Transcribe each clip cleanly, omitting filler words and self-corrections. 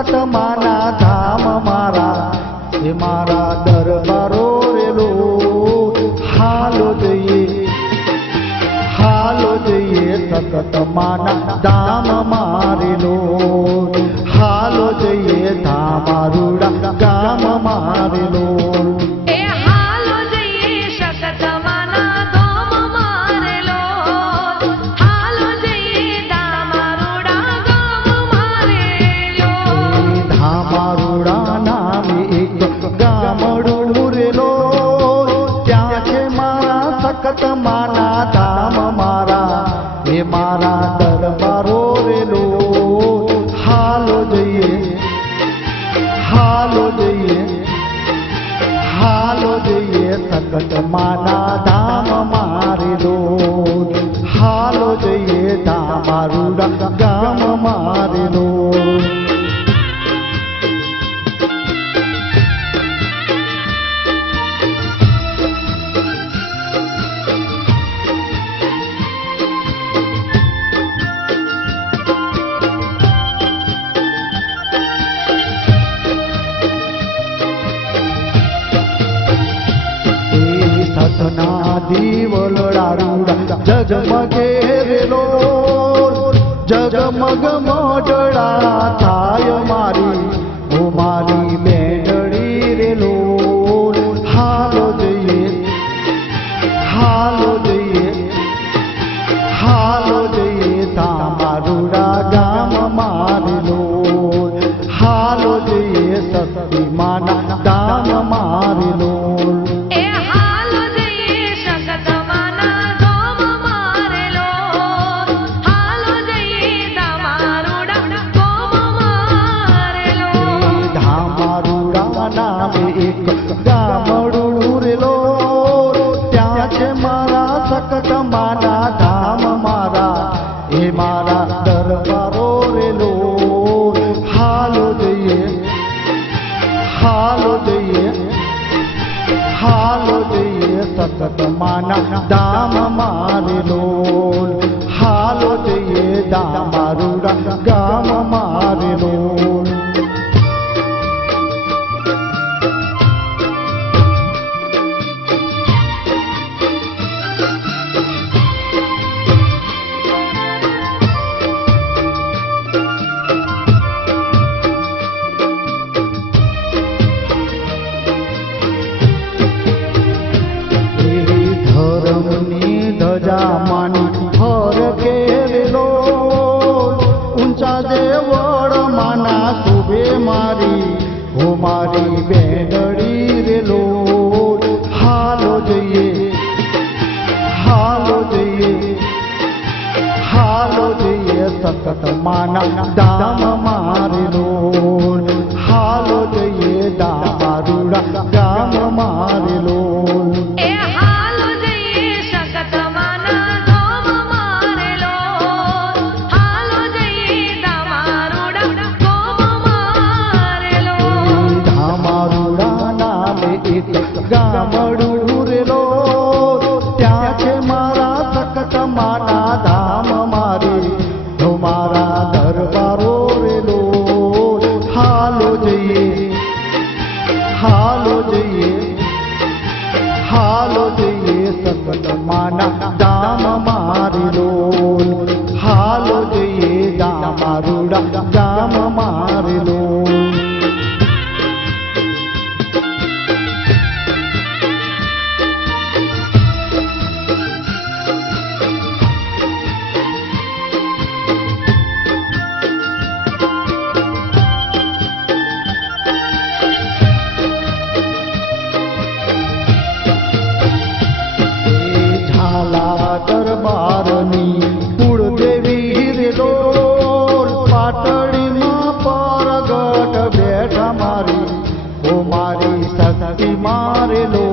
સખત માના ધામ મારા એ મારા દરબારો રેલો હાલો જઈએ સખત માના ધામ મારેલો હાલો જઈએ ધામારુડા ગામ મારેલો સખત માના ધામ મારા એ મારા દરબારો રેલો હાલો જઈએ સખત માના ધામ મારેલો હાલો જઈએ ધામારુડા ગામ મારેલો સતના દીવલડા રૂડા જગમગે રેલો જગમગ મોઢડા થાય મારી ઓ મારી બેડડી રેલો હાલો જઈએ ધામારુડા ગામ મારેલો હાલો જઈએ સતી માના દામ મારેલો ગામડું રેલો ત્યાં છે મારા સખત માના ધામ મારા એ મારા દરબારો રેલો હાલો જઈએ સખત માના ધામ મારેલો હાલો જઈએ ધામારુડા ગામ મારેલો માની હર કેરેલો ઊંચા દેવળ માના શુભે મારી હો મારી બેનડી રેલો હાલો જઈએ સખત માના દામ મારેલો હાલો જઈએ ધામારુડા ગામ મારેલો ગામડું રેલો ત્યાં છે મારા સખત માના ધામ મારી તો મારા દરબારો રેલો હાલો જઈએ સખત માના ધામ મારેલો હાલો જઈએ ધામારુડા ગામ મારેલો દરબારની કુળદેવી રેલો પાટડીમાં પરગટ બેઠા મારી ઓ મારી શક્તિ મારેલો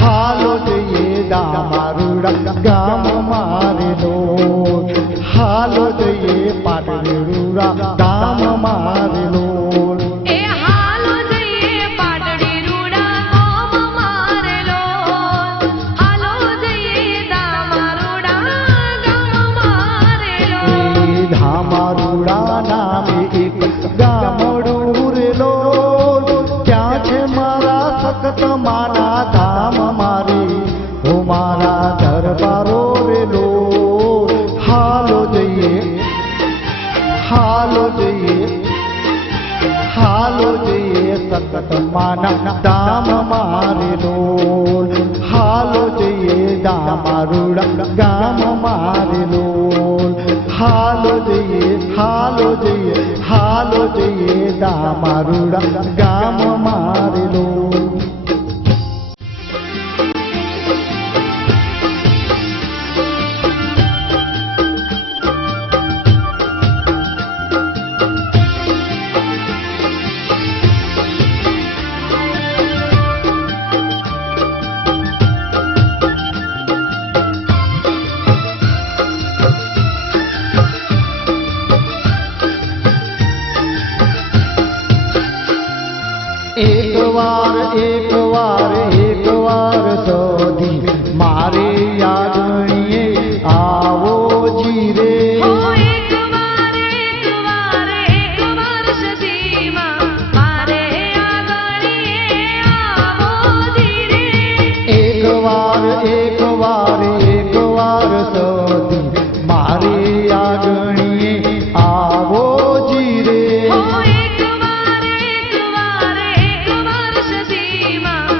હાલો જઈએ ધામારુડા ગામ મારેલો હાલો જઈએ પાટડીરુડા ગામ મારેલો સખત માના ધામ મારી હો મારા દરબારો વેલો હાલો જઈએ હાલો જઈએ હાલો જઈએ સખત માના ધામ મારેલો હાલો જઈએ ડામારુડા ગામ મારેલો હાલો જઈએ હાલો જઈએ હાલો જઈએ ડામારુડા ગામ મારેલો એક વાર સોધી મારે યાદણીએ આવો જીરે એક વાર સદીમાં મારે આગળીએ આવો ધીરે એક વાર સોધી મારે યાદણીએ આવો જીરે એક વાર સદીમાં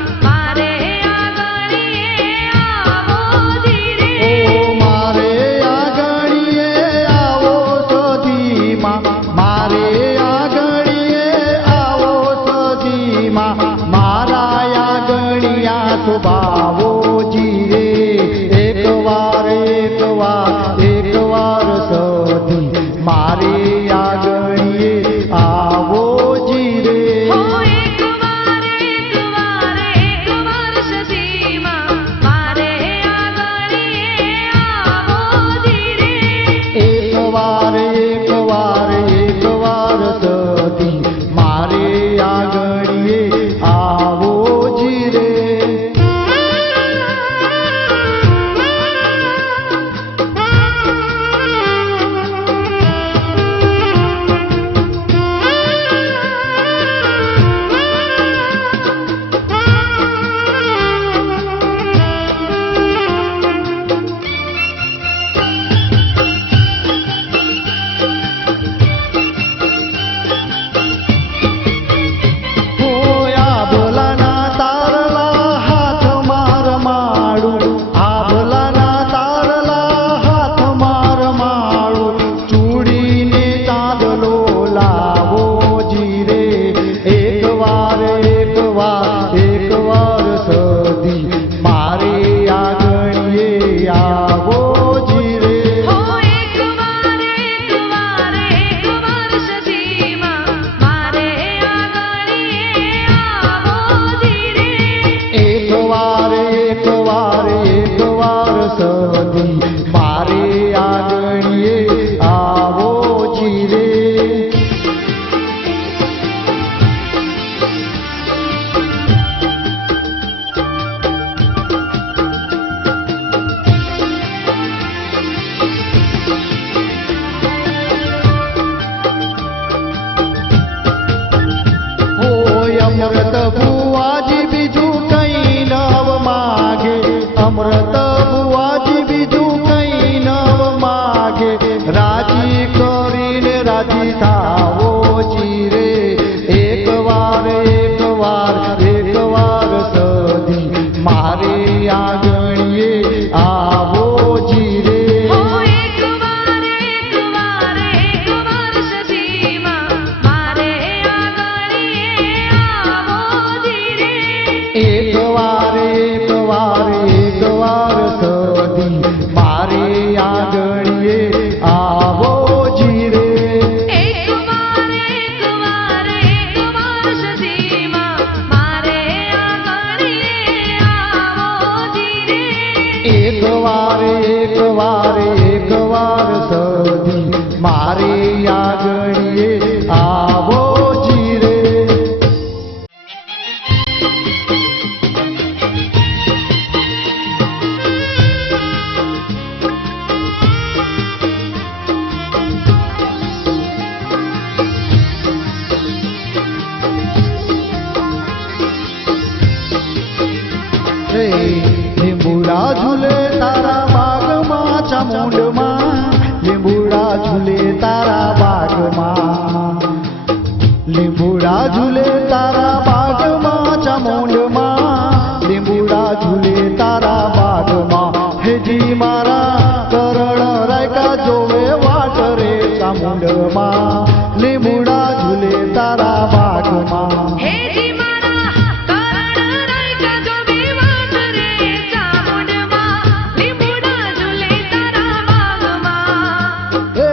લીંબુડા ઝૂલે તારા બાગમાં ચામુંડમાં લીંબુડા ઝૂલે તારા બાગમાં હેજી મારા કરણ રાયકા જોવે વાટ રે ચામુંડમાં લીંબુડા ઝૂલે તારા બાગમાં હેજી મારા કરણ રાયકા જોવે વાટ રે ચામુંડમાં લીંબુડા ઝૂલે તારા બાગમાં હે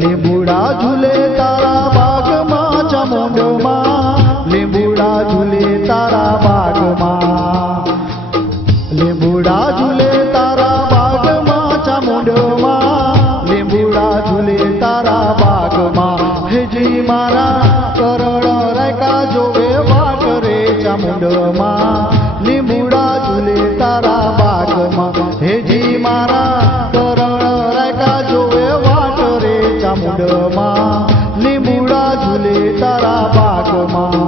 લીંબુડા ઝૂલે તારા બાગમાં ચામુંડમાં લીંબુડા ઝૂલે તારા બાગમાં લીંબુડા ઝૂલે તારા બાગમાં ચામુંડમાં લીંબુડા ઝૂલે તારા બાગમાં હેજી મારા કરણ રાયકા જોવે વાટ રે ચામુંડમાં લીંબુડા ઝૂલે તારા બાગમાં હેજી મારા કરણ રાયકા જોવે વાટ રે ચામુંડમાં લીંબુડા ઝૂલે તારા બાગમાં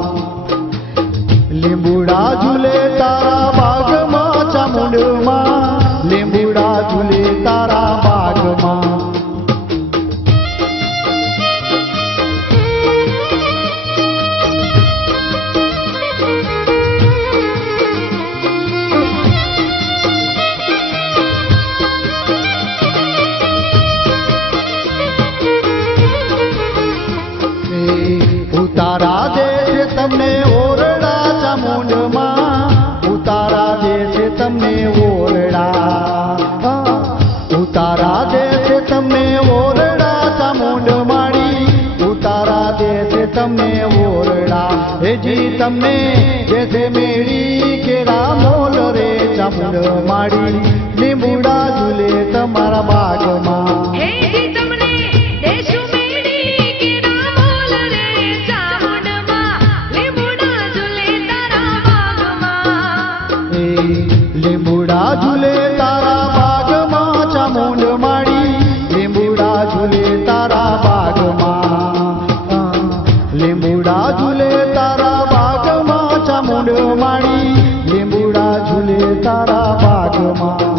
લીંબુડા ઝૂલે તારા બાગમાં ચામુંડમાં લીંબુડા ઝૂલે તારા બાગમાં ઉતારા દે છે તમને ઓરડા ચામુંડમાં ઉતારા દે છે તમને ઓરડા ઉતારા દે છે તમને ઓરડા ચામુંડમાળી ઉતારા દે છે તમને ઓરડા હેજી તમને જે છે મેળી કેરા મોલ રે ચામુંડમાળી લીંબુડા ઝૂલે તમારા બાગમાં હેજી તમને દેશું મેળી કેરા મોલ રે ચામુંડમાં લીંબુડા ઝૂલે તારા બાગમાં લીંબુડા ઝૂલે તારા બાગમાં ચામુંડમાળી લીંબુડા ઝૂલે તારા બાગમાં લીંબુડા ઝૂલે તારા બાગમાં ચામુંડમાળી લીંબુડા ઝૂલે તારા બાગમાં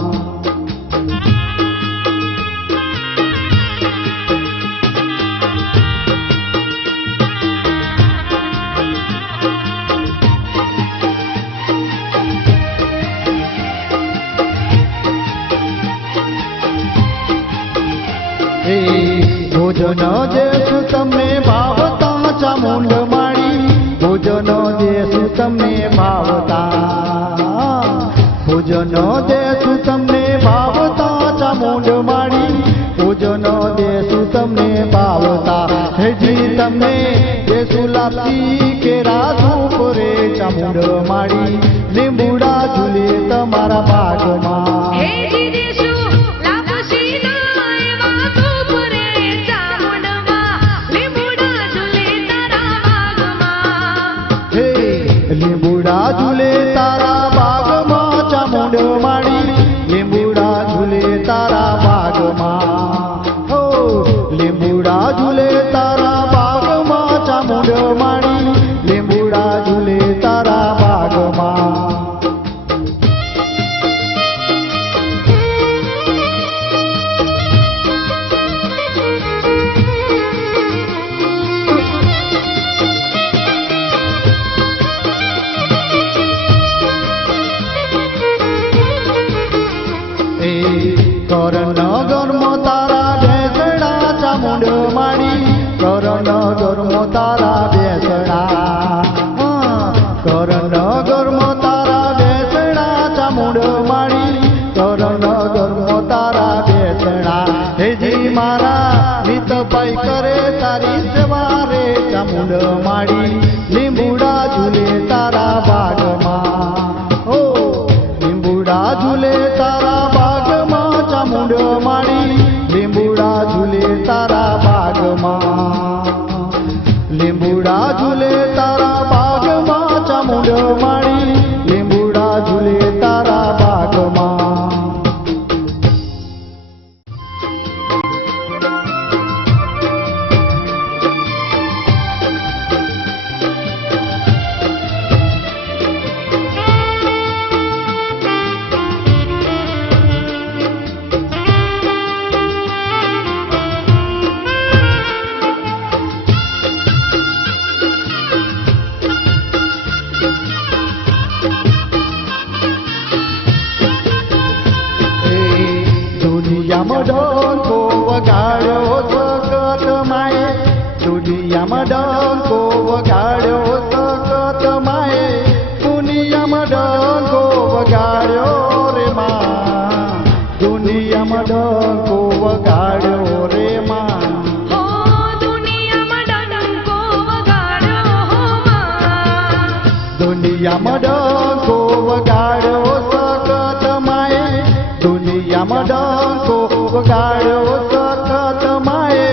ભોજન દેશું તમને ભાવતા ચામુંડમાળી ભોજન દેશું તમને ભાવતા ભોજન દેશું તમને ભાવતા ચામુંડમાળી ભોજન દેશું તમને ભાવતા હેજી તમને દેશું લાપસી કેરા ધૂપ રે ચામુંડમાળી લીંબુડા ઝૂલે તમારા બાગમાં હેજી દેશું લાપસી ના એવા ધૂપ રે ચામુંડમાં લીંબુડા ઝૂલે તારા બાગમાં હે લીંબુડા ઝૂલે તારા બાગમાં ચામુંડમાળી લીંબુડા ઝૂલે તારા બાગમાં હો લીંબુડા ઝૂલે તારા બાગમાં ચામુંડમાળી લીંબુડા ઝૂલે તારા બાગમાં કરનગરમાં તારા બેસડા ચામુંડમાળી કરનગરમાં તારા બેસડા કરનગરમાં તારા બેસડા ચામુંડમાળી કરનગરમાં તારા બેસડા હેજી મારા મિતભાઈ કરે તારી સેવા રે ચામુંડમાળી લીંબુડા ઝૂલે તારા બાગમાં હો લીંબુડા ઝૂલે તારા બાગમાં ચામુંડમાળી લીંબુડા ઝૂલે તારા બાગમાં લીંબુડા ઝૂલે તારા બાગમાં ચામુંડમાળી લીંબુડા ઝૂલે તારા બાગમાં ડંકો વગાડ્યો સખત માએ દુનિયામાં ડંકો વગાડ્યો રે માં દુનિયામાં ડંકો વગાડ્યો રે માં હો દુનિયામાં ડંકો વગાડ્યો હો માં દુનિયામાં ડંકો વગાડ્યો સખત માએ દુનિયામાં ડંકો વગાડ્યો સખત માએ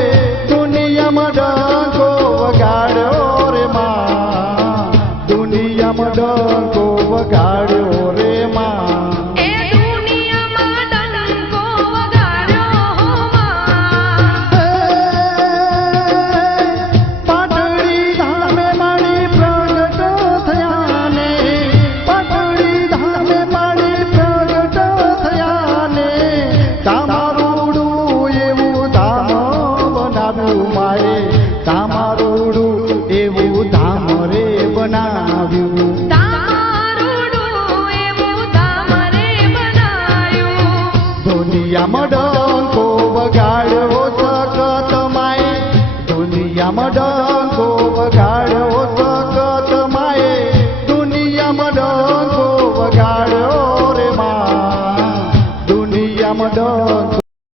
દુનિયામાં ડંકો વગાડ્યો રે માં દુનિયામાં ડંકો વગાડ્યો રે માં એ દુનિયામાં ડંકો વગાડ્યો હો માં પાટડી ધામે મારી પ્રગટ થયા ને પાટડી ધામે મારી પ્રગટ થયા ને તામારુડું એવું ધામ બનાવ્યું માએ તામારુડું એવું ધામ રે બનાવ્યું તામારુડું એવું ધામ રે બનાવ્યું દુનિયામાં ડંકો વગાડ્યો સખત માએ દુનિયામાં ડંકો વગાડ્યો